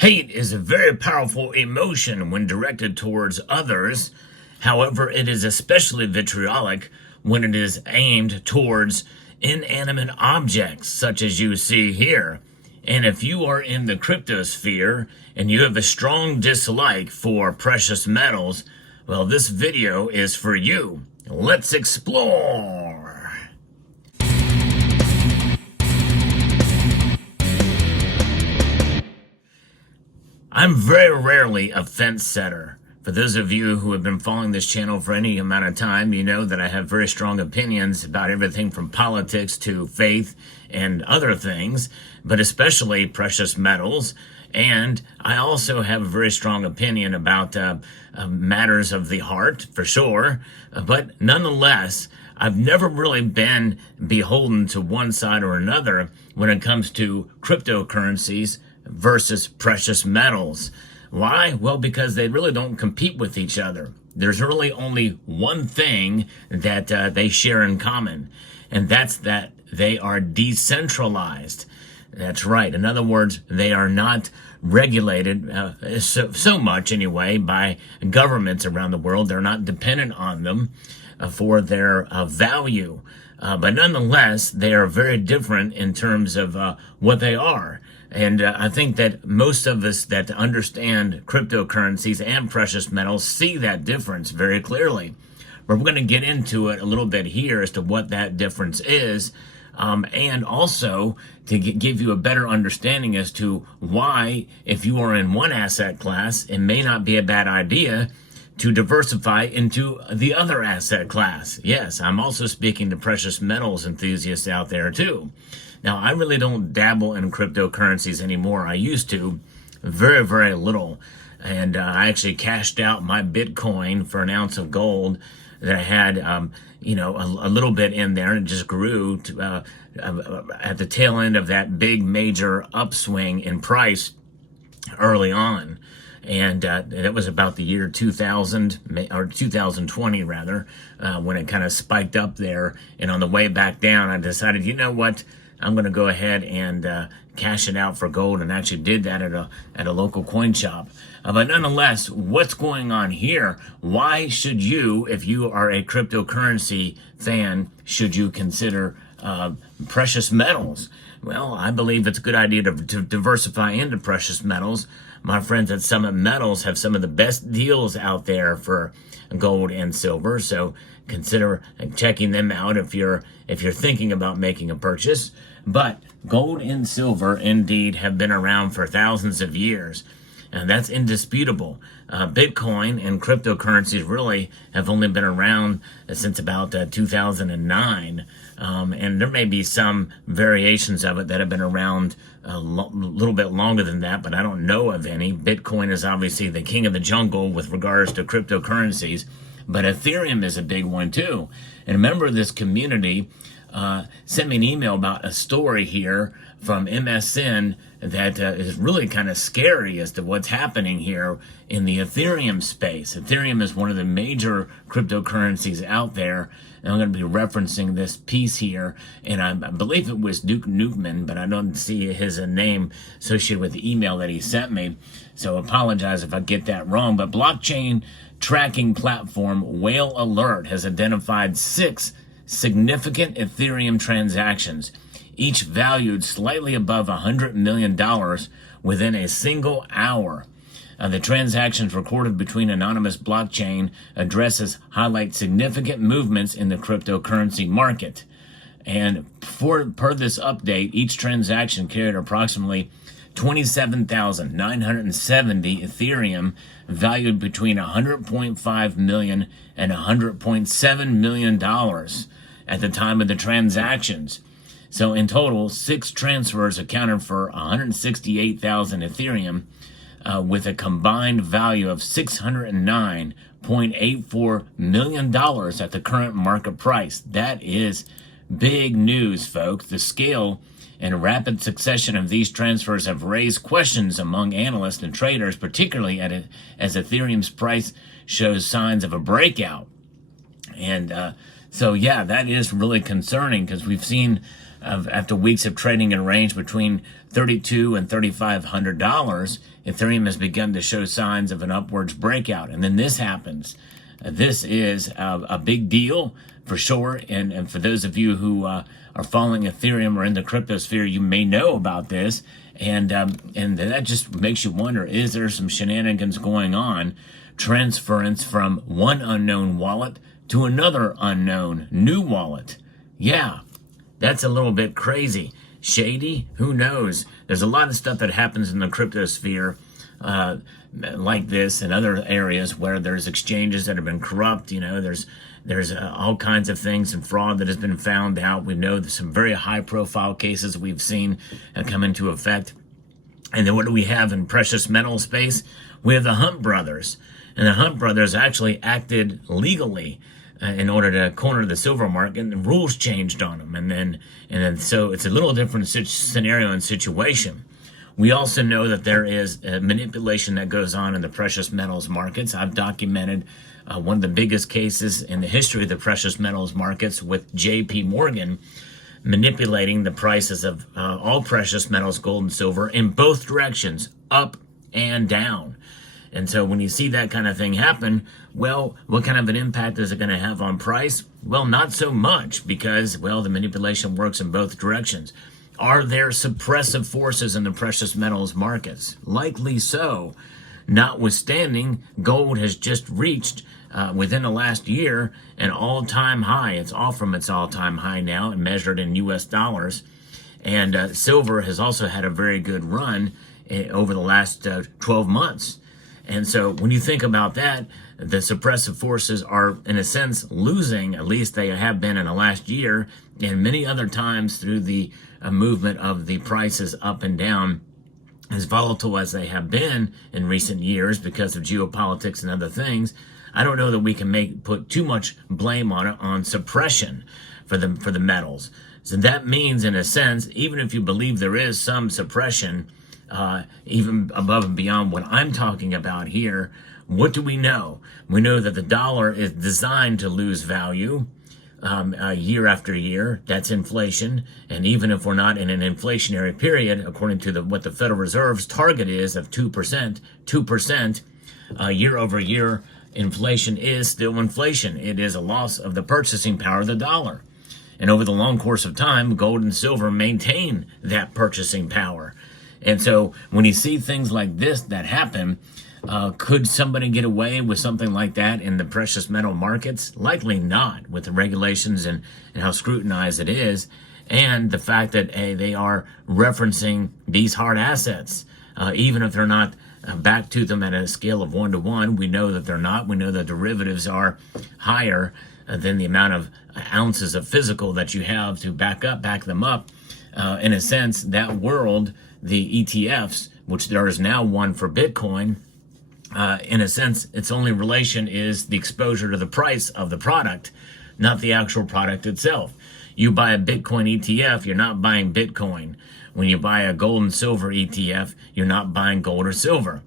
Hate is a very powerful emotion when directed towards others. However, it is especially vitriolic when it is aimed towards inanimate objects, such as you see here. And if you are in the cryptosphere and you have a strong dislike for precious metals, well, this video is for you. Let's explore. I'm very rarely a fence setter. For those of you who have been following this channel for any amount of time, you know that I have very strong opinions about everything from politics to faith and other things, but especially precious metals. And I also have a very strong opinion about matters of the heart, for sure. But nonetheless, I've never really been beholden to one side or another when it comes to cryptocurrencies versus precious metals. Why? Well, because they really don't compete with each other. There's really only one thing that they share in common, and that's that they are decentralized. That's right. In other words, they are not regulated so much anyway by governments around the world. They're not dependent on them for their value. But nonetheless, they are very different in terms of what they are. And I think that most of us that understand cryptocurrencies and precious metals see that difference very clearly. But we're going to get into it a little bit here as to what that difference is, and also to give you a better understanding as to why, if you are in one asset class, it may not be a bad idea to diversify into the other asset class. Yes, I'm also speaking to precious metals enthusiasts out there too. Now, I really don't dabble in cryptocurrencies anymore. I used to, very, very little. And I actually cashed out my Bitcoin for an ounce of gold that I had, a little bit in there, and it just grew to, at the tail end of that big major upswing in price early on. And that was about the year 2000, or 2020 rather, when it kind of spiked up there. And on the way back down, I decided, you know what? I'm going to go ahead and cash it out for gold, and actually did that at a local coin shop. But nonetheless, what's going on here? Why should you, if you are a cryptocurrency fan, should you consider precious metals? Well, I believe it's a good idea to diversify into precious metals. My friends at Summit Metals have some of the best deals out there for gold and silver, so consider checking them out if you're thinking about making a purchase. But gold and silver indeed have been around for thousands of years, and that's indisputable. Bitcoin and cryptocurrencies really have only been around since about 2009, and there may be some variations of it that have been around a little bit longer than that, but I don't know of any. Bitcoin is obviously the king of the jungle with regards to cryptocurrencies, but Ethereum is a big one too. And a member of this community sent me an email about a story here from MSN that is really kind of scary as to what's happening here in the Ethereum space. Ethereum is one of the major cryptocurrencies out there, and I'm going to be referencing this piece here, and I believe it was Duke Nukeman, but I don't see his name associated with the email that he sent me, so apologize if I get that wrong. But blockchain tracking platform Whale Alert has identified 6 significant Ethereum transactions, each valued slightly above $100 million within a single hour. The transactions recorded between anonymous blockchain addresses highlight significant movements in the cryptocurrency market. And per this update, each transaction carried approximately 27,970 Ethereum, valued between $100.5 million and $100.7 million at the time of the transactions. So in total, 6 transfers accounted for 168,000 Ethereum, with a combined value of $609.84 million at the current market price. That is big news, folks. The scale and rapid succession of these transfers have raised questions among analysts and traders, particularly as Ethereum's price shows signs of a breakout. And so, yeah, that is really concerning, because we've seen after weeks of trading in range between $3,200 and $3,500, Ethereum has begun to show signs of an upwards breakout. And then this happens. This is a big deal for sure. And for those of you who are following Ethereum or in the crypto sphere, you may know about this. And that just makes you wonder, is there some shenanigans going on? Transference from one unknown wallet to another unknown new wallet. Yeah, that's a little bit crazy. Shady? Who knows? There's a lot of stuff that happens in the crypto sphere like this and other areas where there's exchanges that have been corrupt. You know, there's all kinds of things and fraud that has been found out. We know there's some very high profile cases we've seen come into effect. And then what do we have in precious metal space? We have the Hunt brothers. And the Hunt brothers actually acted legally in order to corner the silver market, and the rules changed on them. And then so it's a little different scenario and situation. We also know that there is manipulation that goes on in the precious metals markets. I've documented one of the biggest cases in the history of the precious metals markets with J.P. Morgan manipulating the prices of all precious metals, gold and silver, in both directions, up and down. And so when you see that kind of thing happen, well, what kind of an impact is it going to have on price? Well, not so much, because, well, the manipulation works in both directions. Are there suppressive forces in the precious metals markets? Likely so. Notwithstanding, gold has just reached, within the last year, an all-time high. It's off from its all-time high now and measured in U.S. dollars. And silver has also had a very good run over the last 12 months. And so when you think about that, the suppressive forces are, in a sense, losing. At least they have been in the last year, and many other times through the movement of the prices up and down, as volatile as they have been in recent years because of geopolitics and other things. I don't know that we can put too much blame on it, on suppression for the metals. So that means, in a sense, even if you believe there is some suppression, even above and beyond what I'm talking about here, what do we know? We know that the dollar is designed to lose value year after year. That's inflation. And even if we're not in an inflationary period, according to what the Federal Reserve's target is of 2% year over year, inflation is still inflation. It is a loss of the purchasing power of the dollar. And over the long course of time, gold and silver maintain that purchasing power. And so when you see things like this that happen, could somebody get away with something like that in the precious metal markets? Likely not, with the regulations and how scrutinized it is, and the fact that they are referencing these hard assets, even if they're not back to them at a scale of 1-to-1. We know that they're not. We know that derivatives are higher than the amount of ounces of physical that you have to back them up. In a sense, that world, the ETFs, which there is now one for Bitcoin, in a sense, its only relation is the exposure to the price of the product, not the actual product itself. You buy a Bitcoin ETF, you're not buying Bitcoin. When you buy a gold and silver ETF, you're not buying gold or silver.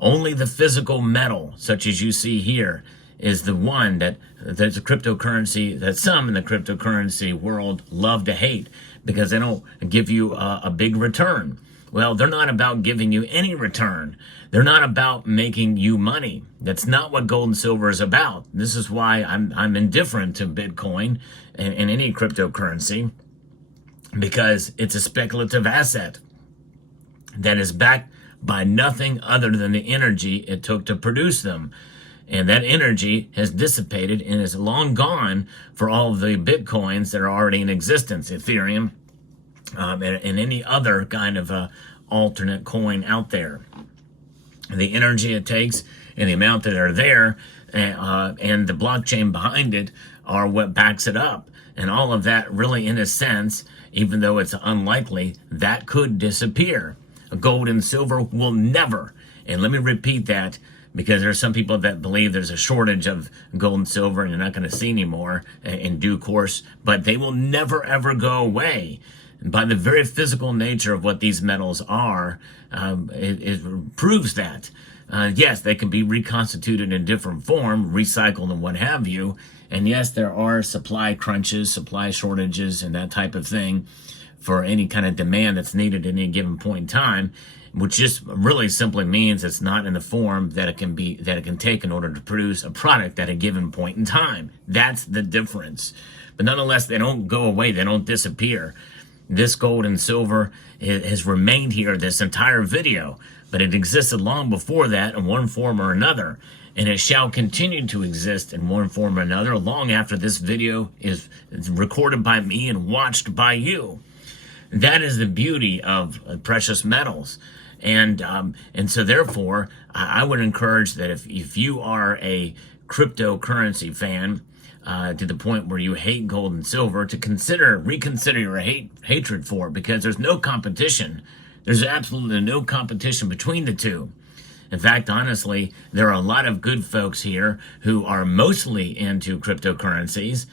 Only the physical metal, such as you see here, is the one that's a cryptocurrency that some in the cryptocurrency world love to hate because they don't give you a big return. Well, they're not about giving you any return. They're not about making you money. That's not what gold and silver is about. This is why I'm indifferent to Bitcoin and any cryptocurrency, because it's a speculative asset that is backed by nothing other than the energy it took to produce them. And that energy has dissipated and is long gone for all of the Bitcoins that are already in existence, Ethereum, and any other kind of alternate coin out there. The energy it takes and the amount that are there and the blockchain behind it are what backs it up. And all of that really, in a sense, even though it's unlikely, that could disappear. Gold and silver will never, and let me repeat that, because there are some people that believe there's a shortage of gold and silver and you're not going to see anymore in due course, but they will never, ever go away. And by the very physical nature of what these metals are, it proves that. Yes, they can be reconstituted in different form, recycled and what have you. And yes, there are supply crunches, supply shortages, and that type of thing for any kind of demand that's needed at any given point in time, which just really simply means it's not in the form that it can take in order to produce a product at a given point in time. That's the difference. But nonetheless, they don't go away, they don't disappear. This gold and silver has remained here this entire video, but it existed long before that in one form or another, and it shall continue to exist in one form or another long after this video is recorded by me and watched by you. That is the beauty of precious metals. And so therefore, I would encourage that if you are a cryptocurrency fan, to the point where you hate gold and silver, to reconsider your hatred for it, because there's no competition. There's absolutely no competition between the two. In fact, honestly, there are a lot of good folks here who are mostly into cryptocurrencies,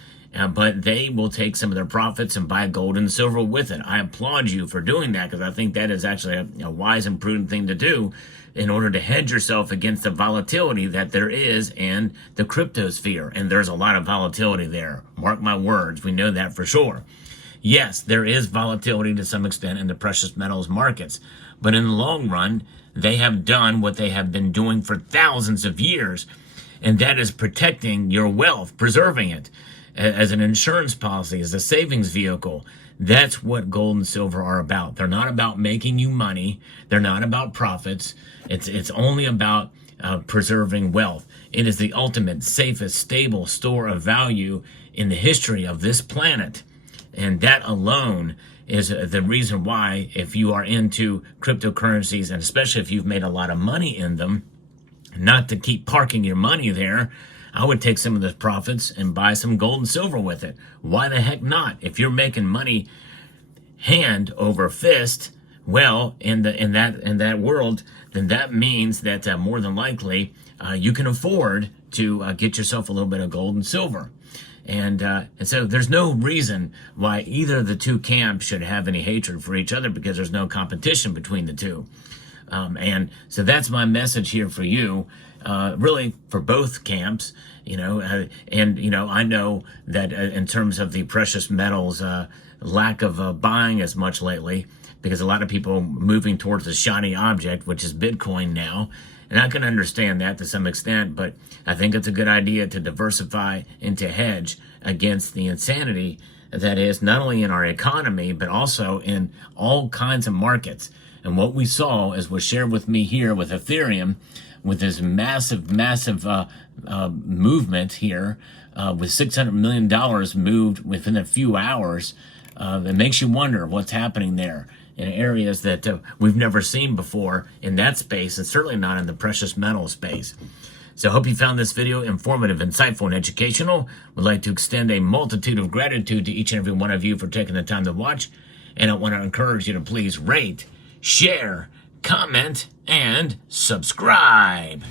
but they will take some of their profits and buy gold and silver with it. I applaud you for doing that, because I think that is actually a wise and prudent thing to do in order to hedge yourself against the volatility that there is in the cryptosphere. And there's a lot of volatility there. Mark my words, we know that for sure. Yes, there is volatility to some extent in the precious metals markets, but in the long run, they have done what they have been doing for thousands of years, and that is protecting your wealth, preserving it as an insurance policy, as a savings vehicle. That's what gold and silver are about. They're not about making you money. They're not about profits. It's only about preserving wealth. It is the ultimate, safest, stable store of value in the history of this planet. And that alone is the reason why, if you are into cryptocurrencies, and especially if you've made a lot of money in them, not to keep parking your money there, I would take some of the profits and buy some gold and silver with it. Why the heck not? If you're making money hand over fist, well, in that world, then that means that more than likely you can afford to get yourself a little bit of gold and silver. And so there's no reason why either of the two camps should have any hatred for each other, because there's no competition between the two. And so that's my message here for you, really for both camps, and, I know that in terms of the precious metals, lack of buying as much lately, because a lot of people moving towards the shiny object, which is Bitcoin now. And I can understand that to some extent, but I think it's a good idea to diversify and to hedge against the insanity that is not only in our economy, but also in all kinds of markets. And what we saw, as was shared with me here with Ethereum, with this massive movement here, with $600 million moved within a few hours, it makes you wonder what's happening there in areas that we've never seen before in that space, and certainly not in the precious metal space. So I hope you found this video informative, insightful, and educational. Would like to extend a multitude of gratitude to each and every one of you for taking the time to watch. And I want to encourage you to please rate, share, comment, and subscribe.